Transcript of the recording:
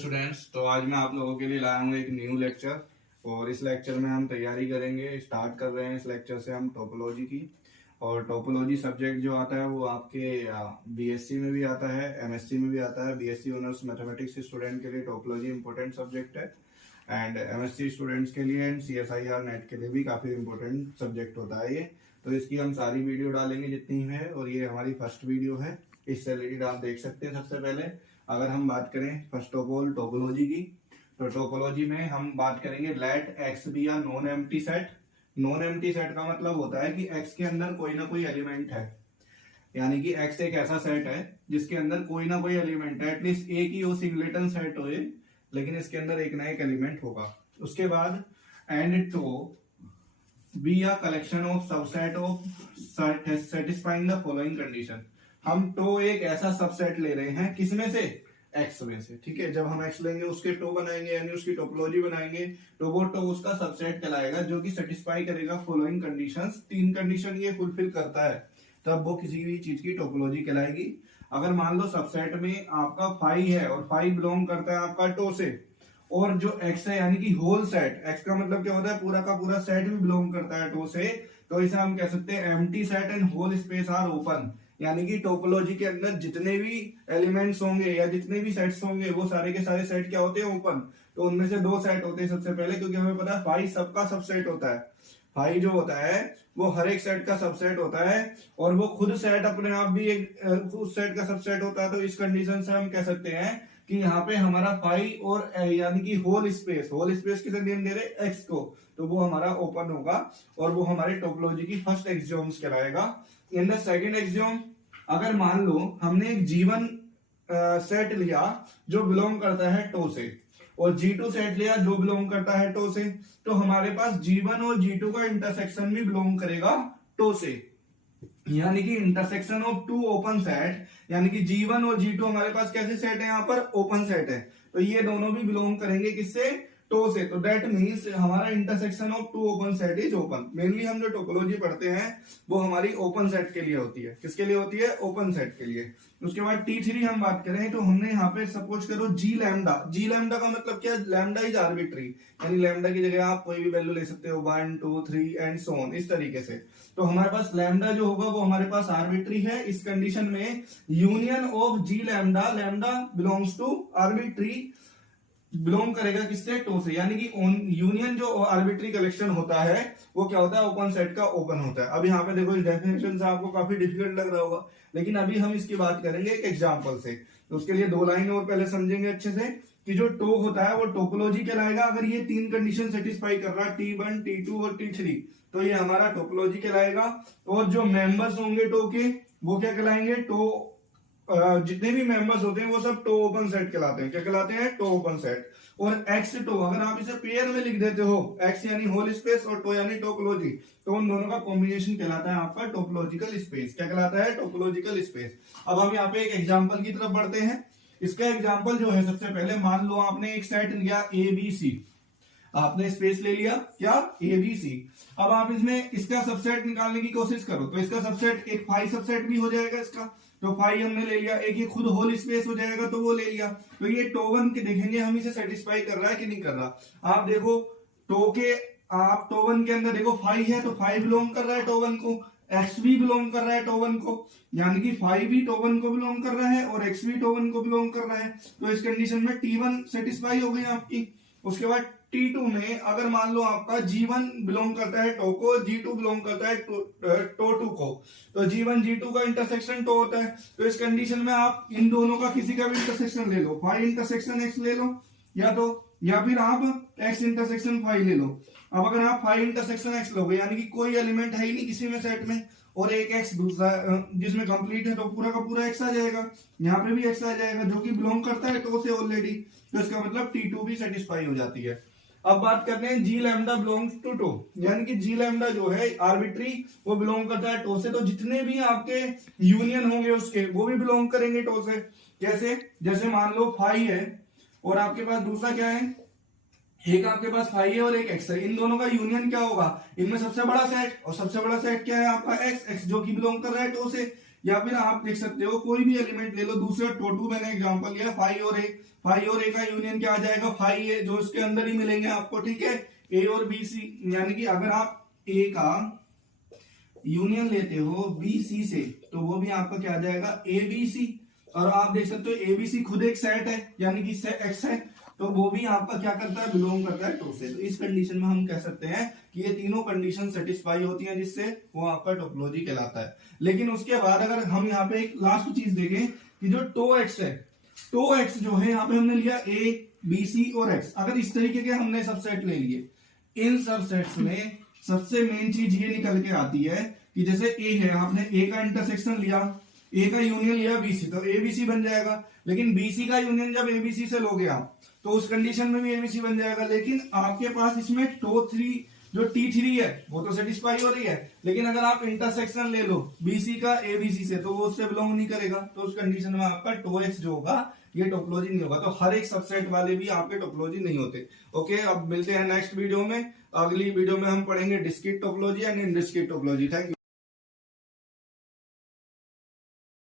Students, तो आज मैं आप लोगों के लिए लाया हूँ एक न्यू लेक्चर। और इस लेक्चर में हम तैयारी करेंगे, स्टार्ट कर रहे हैं इस लेक्चर से हम टोपोलॉजी की। और टोपोलॉजी सब्जेक्ट जो आता है वो आपके बीएससी में भी आता है, एमएससी में भी आता है। बीएससी ऑनर्स मैथमेटिक्स स्टूडेंट के लिए टोपोलॉजी इंपॉर्टेंट सब्जेक्ट है, एंड एमएससी स्टूडेंट्स के लिए एंड सीएसआईआर नेट के लिए भी काफी इंपॉर्टेंट सब्जेक्ट होता है ये। तो इसकी हम सारी वीडियो डालेंगे जितनी है, और ये हमारी फर्स्ट वीडियो है। इससे रिलेटेड आप देख सकते हैं। सबसे पहले अगर हम बात करें फर्स्ट ऑफ ऑल टोपोलॉजी की, तो टोपोलॉजी में हम बात करेंगे लेट एक्स बी या non empty set. Non empty set का मतलब होता है कि एक्स के अंदर कोई ना कोई एलिमेंट है, यानी कि एक्स एक ऐसा सेट है जिसके अंदर कोई ना कोई एलिमेंट है। एटलीस्ट एक ही हो, सिंगलेटन सेट हो ये, लेकिन इसके अंदर एक ना एक एलिमेंट होगा। उसके बाद एंड टो बी या collection of subset of satisfying the following condition. हम टो एक ऐसा सबसेट ले रहे हैं, किसमें से? एक्स में से। ठीक है, जब हम एक्स लेंगे उसके टो बनाएंगे, यानी उसकी टोपोलॉजी बनाएंगे, तो वो टो उसका सबसेट कहलाएगा जो कि सेटिस्फाई करेगा फॉलोइंग कंडीशंस। 3 कंडीशन ये फुलफिल करता है तब वो किसी भी चीज की टोपोलॉजी कहलाएगी। अगर मान लो सबसेट में आपका फाई है और फाई बिलोंग करता है आपका टो से, और जो एक्स है यानी कि होल सेट, एक्स का मतलब क्या होता है? पूरा का पूरा सेट भी बिलोंग करता है टो से, तो इसे हम कह सकते हैं empty set and whole space are open. यानी कि टोपोलॉजी के अंदर जितने भी एलिमेंट्स होंगे या जितने भी सेट्स होंगे वो सारे के सारे सेट क्या होते हैं? ओपन। तो उनमें से 2 सेट होते हैं सबसे पहले, क्योंकि हमें पता है फाई सबका सबसेट होता है। फाई जो होता है वो हर एक सेट का सबसेट होता है, और वो खुद सेट अपने आप भी एक उस सेट का सबसेट होता है। तो इस कंडीशन से हम कह सकते हैं कि यहाँ पे हमारा फाई और यानी कि होल स्पेस किसे नेम दे रहे? एक्स को, तो वो हमारा ओपन होगा, और वो हमारे टोपोलॉजी की फर्स्ट एक्सियोम्स कहलाएगा। इन द सेकंड एक्सियोम, अगर मान लो हमने एक G1 सेट लिया जो बिलोंग करता है टो से, और G2 सेट लिया जो बिलोंग करता है टो से, तो हमारे पास G1 और G2 का इंटरसेक्शन भी बिलोंग करेगा टो से। यानी कि इंटरसेक्शन ऑफ 2 ओपन सेट, यानी कि G1 और G2 हमारे पास कैसे सेट है? यहाँ पर ओपन सेट है, तो ये दोनों भी बिलोंग करेंगे किससे? टो से। तो दैट मींस हमारा intersection of 2 open set is open. Mainly हम जो टोपोलॉजी पढ़ते हैं वो हमारी ओपन सेट के लिए होती है। किसके लिए होती है? ओपन सेट के लिए। उसके बाद T3 हम बात करें, तो हमने यहाँ पे सपोज करो जी लैम्डा का मतलब क्या? लैम्डा इज आर्बिट्री, यानी लैम्डा की जगह आप कोई भी वैल्यू ले सकते हो, 1 2 3 एंड सो ऑन, इस तरीके से। तो हमारे पास लैम्डा जो होगा वो हमारे पास आर्बिट्री है। इस कंडीशन में union of G lambda belongs to arbitrary, belong करेगा किससे? टो से। यानी कि यूनियन जो आर्बिट्री कलेक्शन होता है वो क्या होता है? ओपन सेट का ओपन होता है। अब यहाँ पे देखो, इस डेफिनेशन से आपको काफी डिफिकल्ट लग रहा होगा, लेकिन अभी हम इसकी बात करेंगे एक एग्जांपल से। तो उसके लिए 2 लाइन और पहले समझेंगे अच्छे से कि जो टो होता है वो टोपोलॉजी कहलाएगा अगर ये 3 कंडीशन सेटिस्फाई कर रहा है, T1 T2 और T3, तो ये हमारा टोपोलॉजी कहलाएगा। और जो मेंबर्स होंगे टो के वो क्या कहलाएंगे? टो जितने भी मेंबर्स होते हैं वो सब टो ओपन सेट कहलाते हैं। क्या कहलाते हैं? Tau open set. और एक्स टो, अगर आप इसे पेयर में लिख देते हो, एक्स यानी होल स्पेस और टो यानी टोपोलॉजी, तो उन दोनों का कॉम्बिनेशन कहलाता है आपका टोपोलॉजिकल स्पेस। क्या कहलाता है? Topological space. अब हम यहाँ पे एक एग्जांपल की तरफ बढ़ते हैं। इसका एग्जांपल जो है, सबसे पहले मान लो आपने एक सेट लिया ABC, आपने स्पेस ले लिया क्या? ABC। अब आप इसमें इसका सबसेट निकालने की कोशिश करो, तो इसका सबसेट एक फाई सबसेट भी हो जाएगा इसका, तो फाई हमने ले लिया। एक ये खुद होल स्पेस हो जाएगा, तो वो ले लिया। तो ये टो1 के देखेंगे हम इसे सेटिस्फाई कर रहा है कि नहीं कर रहा। आप देखो आप टो1 के अंदर देखो फाई है, तो फाई बिलोंग कर रहा है टो1 को, एक्स भी बिलोंग कर रहा है टो1 को, यानी कि फाई भी टो1 को बिलोंग कर रहा है और एक्स भी टो1 को बिलोंग कर रहा है। तो इस कंडीशन में T1 सेटिस्फाई हो गई आपकी। उसके बाद T2 में अगर मान लो आपका G1 बिलोंग करता है टो को, G2 बिलोंग करता है टो2 को, तो G1 G2 का इंटरसेक्शन टो होता है। तो इस कंडीशन में आप इन दोनों का किसी का भी इंटरसेक्शन ले लो, फाई इंटरसेक्शन एक्स ले लो, या फिर आप एक्स इंटरसेक्शन फाई ले लो। अब अगर आप फाई इंटरसेक्शन एक्स लोगे, यानी कि कोई एलिमेंट है ही नहीं किसी में सेट में, और एक एक्स दूसरा जिसमें कंप्लीट है, तो पूरा का पूरा एक्स आ जाएगा। यहाँ पे भी एक्स आ जाएगा जो कि बिलोंग करता है टो से ऑलरेडी, तो इसका मतलब T2 भी सेटिस्फाई हो जाती है। अब बात करते हैं जी लैम्डा बिलोंग्स टू टो, यानी कि जी लैम्डा जो है आर्बिट्री वो बिलोंग करता है टो से, तो जितने भी आपके यूनियन होंगे उसके वो भी बिलोंग करेंगे टो से। कैसे? जैसे मान लो फाई है और आपके पास दूसरा क्या है? एक आपके पास फाई है और एक एक्स है, इन दोनों का यूनियन क्या होगा? इनमें सबसे बड़ा सेट, और सबसे बड़ा सेट क्या है आपका? एक्स जो कि बिलोंग कर रहा है टो से। या फिर आप देख सकते हो कोई भी एलिमेंट ले लो, दूसरा टो2 मैंने एग्जांपल लिया, फाई और एक फाई और ए का यूनियन क्या आ जाएगा, फाई ए, जो इसके अंदर ही मिलेंगे आपको, ठीक है। ए और बी सी, यानी कि अगर आप ए का यूनियन लेते हो बी सी से तो वो भी आपका क्या आ जाएगा, ए बी सी। और आप देख सकते हो ए बी सी खुद एक सेट है, यानी कि एक्स है, तो वो भी आपका क्या करता है, बिलोंग करता है टू से। तो इस कंडीशन में हम कह सकते हैं कि ये तीनों कंडीशन सेटिस्फाई होती हैं, जिससे वो आपका टोपोलॉजी कहलाता है। लेकिन उसके बाद अगर हम यहाँ पे एक लास्ट चीज देखें कि जो टो एक्स है, टो एक्स जो है यहाँ पे हमने लिया ए बी सी और एक्स, अगर इस तरीके के हमने सबसेट ले लिए, इन सबसेट्स में सबसे मेन चीज ये निकल के आती है कि जैसे ए है, आपने ए का इंटरसेक्शन लिया, ए का यूनियन लिया बीसी, तो एबीसी बन जाएगा। लेकिन बीसी का यूनियन जब एबीसी से लोगे आप तो उस कंडीशन में भी एबीसी बन जाएगा। लेकिन आपके पास इसमें टो थ्री जो T3 है वो तो सेटिस्फाई हो रही है, लेकिन अगर आप इंटरसेक्शन ले लो बीसी का एबीसी से तो वो उससे बिलोंग नहीं करेगा। तो उस कंडीशन में आपका टो एक्स जो होगा ये टोपोलॉजी नहीं होगा। तो हर एक सबसेट वाले भी आपके टोपोलॉजी नहीं होते। ओके, अब मिलते हैं नेक्स्ट वीडियो में। अगली वीडियो में हम पढ़ेंगे discrete topology and indiscrete topology. Thank you.